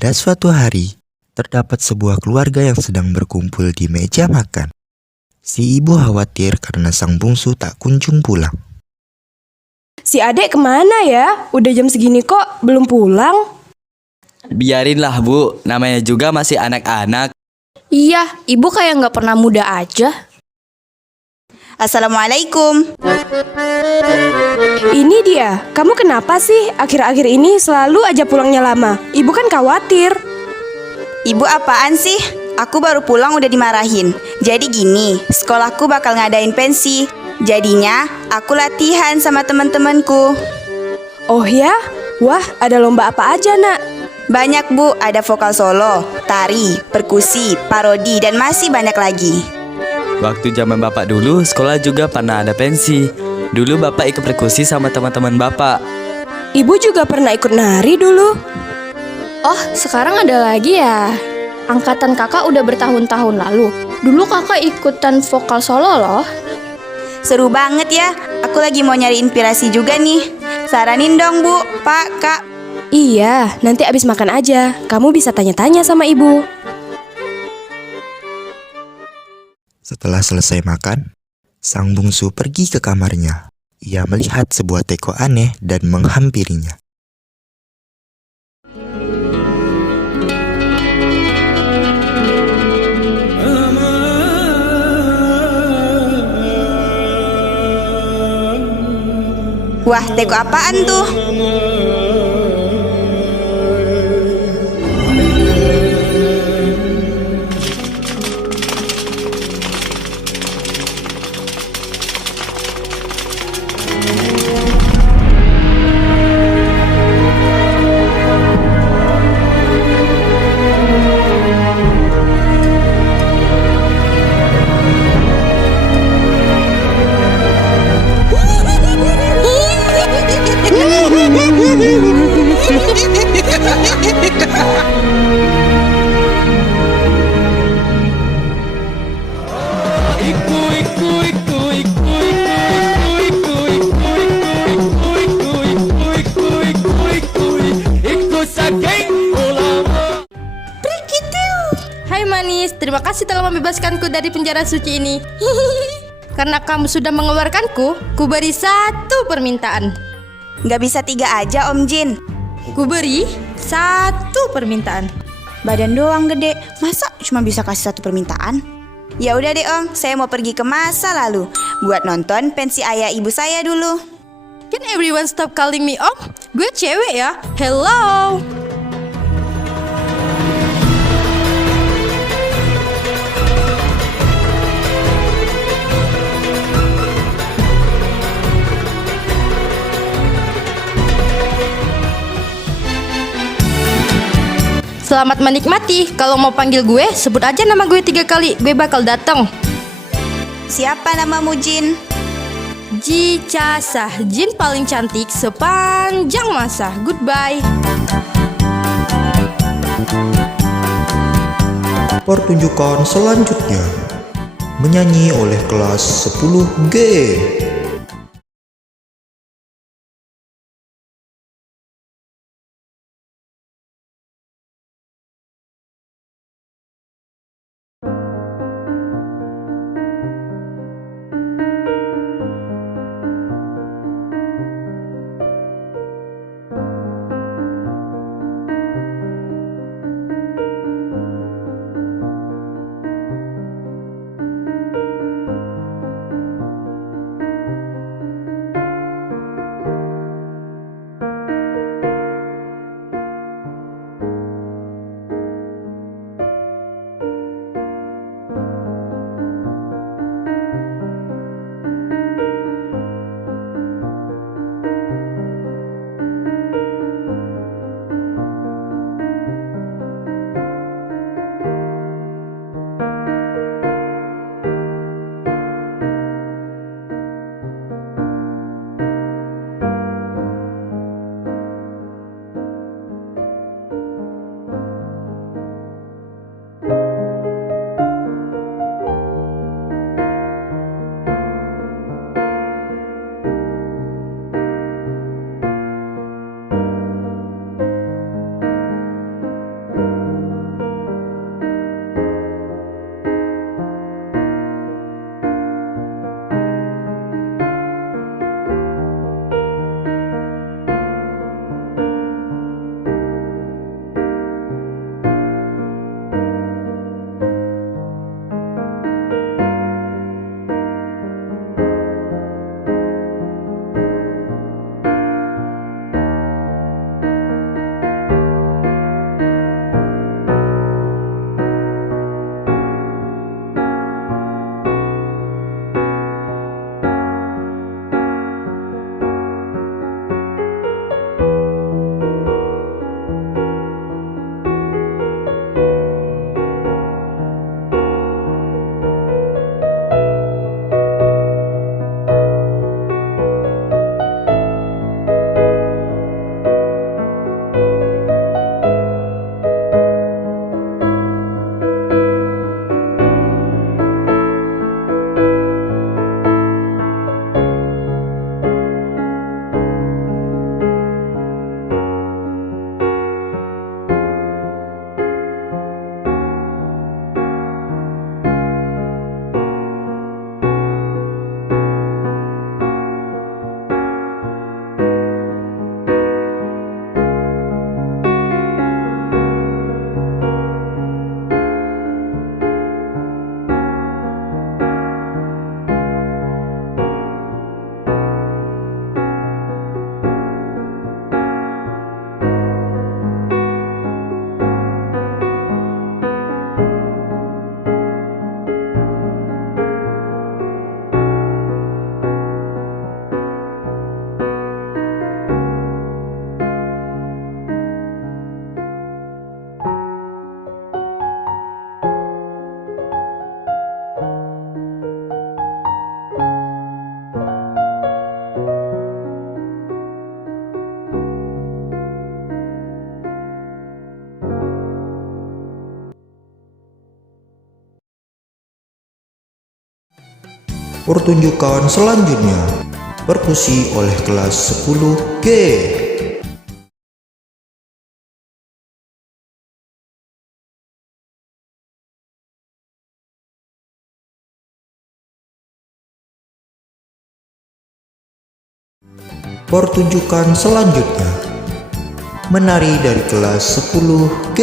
Pada suatu hari, terdapat sebuah keluarga yang sedang berkumpul di meja makan. Si ibu khawatir karena sang bungsu tak kunjung pulang. Si adek kemana ya? Udah jam segini kok belum pulang? Biarinlah bu, namanya juga masih anak-anak. Iya, ibu kayak nggak pernah muda aja. Assalamualaikum. Ini dia, kamu kenapa sih akhir-akhir ini selalu aja pulangnya lama? Ibu kan khawatir. Ibu apaan sih? Aku baru pulang udah dimarahin. Jadi gini, sekolahku bakal ngadain pensi. Jadinya aku latihan sama teman-temanku. Oh ya? Wah, ada lomba apa aja nak? Banyak bu, ada vokal solo, tari, perkusi, parodi, dan masih banyak lagi. Waktu zaman bapak dulu, sekolah juga pernah ada pensi. Dulu bapak ikut perkusi sama teman-teman bapak. Ibu juga pernah ikut nari dulu. Oh, sekarang ada lagi ya. Angkatan kakak udah bertahun-tahun lalu. Dulu kakak ikutan vokal solo loh. Seru banget ya, aku lagi mau nyari inspirasi juga nih. Saranin dong bu, pak, kak. Iya, nanti abis makan aja. Kamu bisa tanya-tanya sama ibu. Setelah selesai makan, sang bungsu pergi ke kamarnya. Ia melihat sebuah teko aneh dan menghampirinya. Wah, teko apaan tuh? Hai manis, terima kasih telah membebaskanku dari penjara suci ini. Karena kamu sudah mengeluarkanku, ku beri satu permintaan. Gak bisa 3 aja Om Jin. Ku beri satu permintaan. Badan doang gede, masa cuma bisa kasih 1 permintaan? Ya udah deh Om, saya mau pergi ke masa lalu buat nonton pensi ayah ibu saya dulu. Can everyone stop calling me Om? Gue cewek ya. Hello. Selamat menikmati. Kalau mau panggil gue, sebut aja nama gue 3 kali. Gue bakal datang. Siapa namamu Jin? Ji Casah, jin paling cantik sepanjang masa. Goodbye. Pertunjukan selanjutnya menyanyi oleh kelas 10G. Pertunjukan selanjutnya perkusi oleh kelas 10G. Pertunjukan selanjutnya menari dari kelas 10G.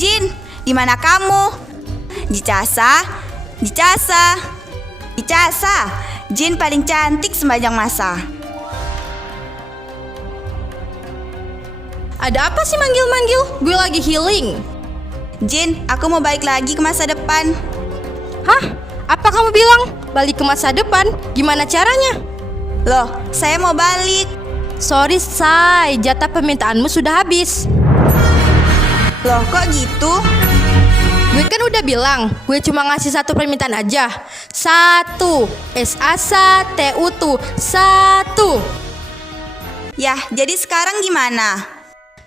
Jin, di mana kamu? Jicasa, Jin paling cantik sepanjang masa. Ada apa sih manggil-manggil? Gue lagi healing. Jin, aku mau balik lagi ke masa depan. Hah? Apa kamu bilang? Balik ke masa depan? Gimana caranya? Loh, saya mau balik. Sorry, Say. Jatah permintaanmu sudah habis. Loh, kok gitu? Gue kan udah bilang, gue cuma ngasih satu permintaan aja. Satu. S-A-S-A T-U-T. Satu. Yah, jadi sekarang gimana?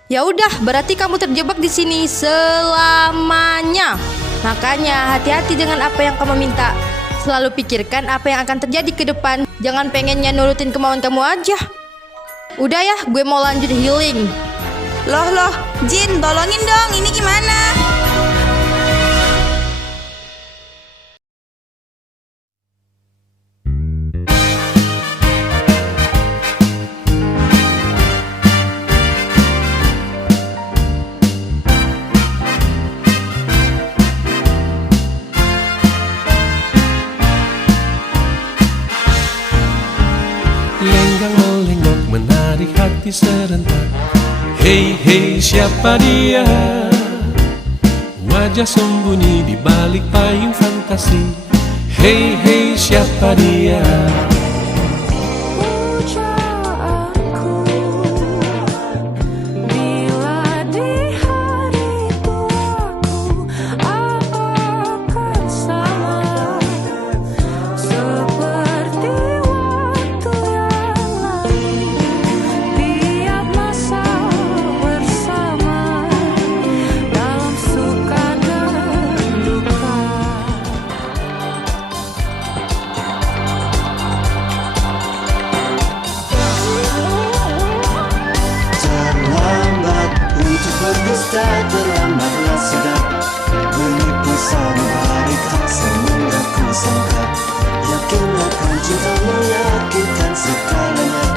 Ya udah, berarti kamu terjebak di sini selamanya. Makanya hati-hati dengan apa yang kamu minta. Selalu pikirkan apa yang akan terjadi ke depan. Jangan pengennya nurutin kemauan kamu aja. Udah ya, gue mau lanjut healing. Loh, Jin, tolongin dong, ini gimana? Lenggang melengok menarik hati serentak. Hei, siapa dia? Wajah sembunyi di balik payung fantasi. Hei, siapa dia? cinta meyakinkan segalanya.